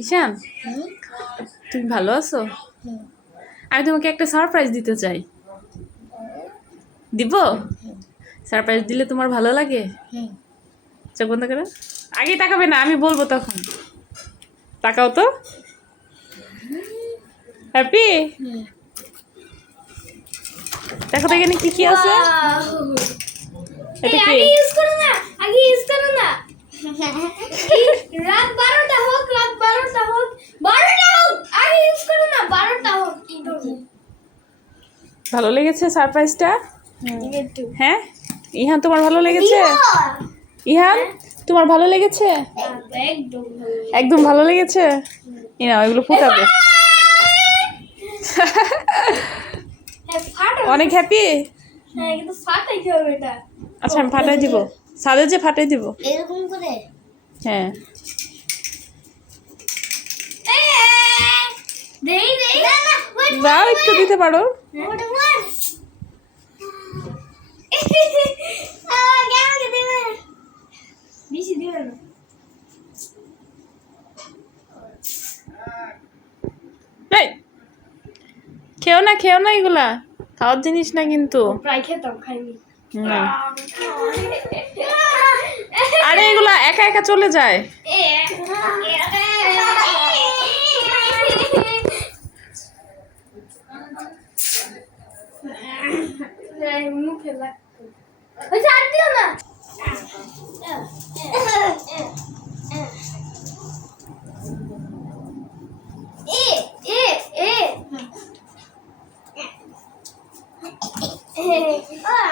ঈশান তুমি ভালো আছো? আমি তোমাকে একটা সারপ্রাইজ দিতে চাই। দিব? সারপ্রাইজ দিলে তোমার ভালো লাগে? চোখ বন্ধ করে? আগে তাকাবে না আমি বলব তখন। তাকাও তো। হ্যাপি দেখো তো এখানে কি কি আছে? এটা কি আগে ইউজ করো না আগে ইউজ করো না রাত বারোটা হোক রাত বারোটা হোক বারোটা হোক আগে ইউজ করো না বারোটা হোক কি করব ভালো লেগেছে সারপ্রাইজটা? হ্যাঁ? ইহান তোমার ভালো লেগেছে? ইহান তোমার ভালো লেগেছে? একদম ভালো লেগেছে। এই নাও এগুলো ফুটাবে। হ্যাঁ অনেক হ্যাপি হ্যাঁ আচ্ছা আমি ফাটাই দিব। সাদে যে ফাটাই দিব। এরকম করে? হ্যাঁ দেই দেই না না ওয়েট দাও, একটু দিতে পারো। খেও না খেও না এগুলা। খাওয়ার জিনিস না কিন্তু। আরে এগুলা একা একা চলে যায়। মুখে লাগতো ছাড় দিও না Hey.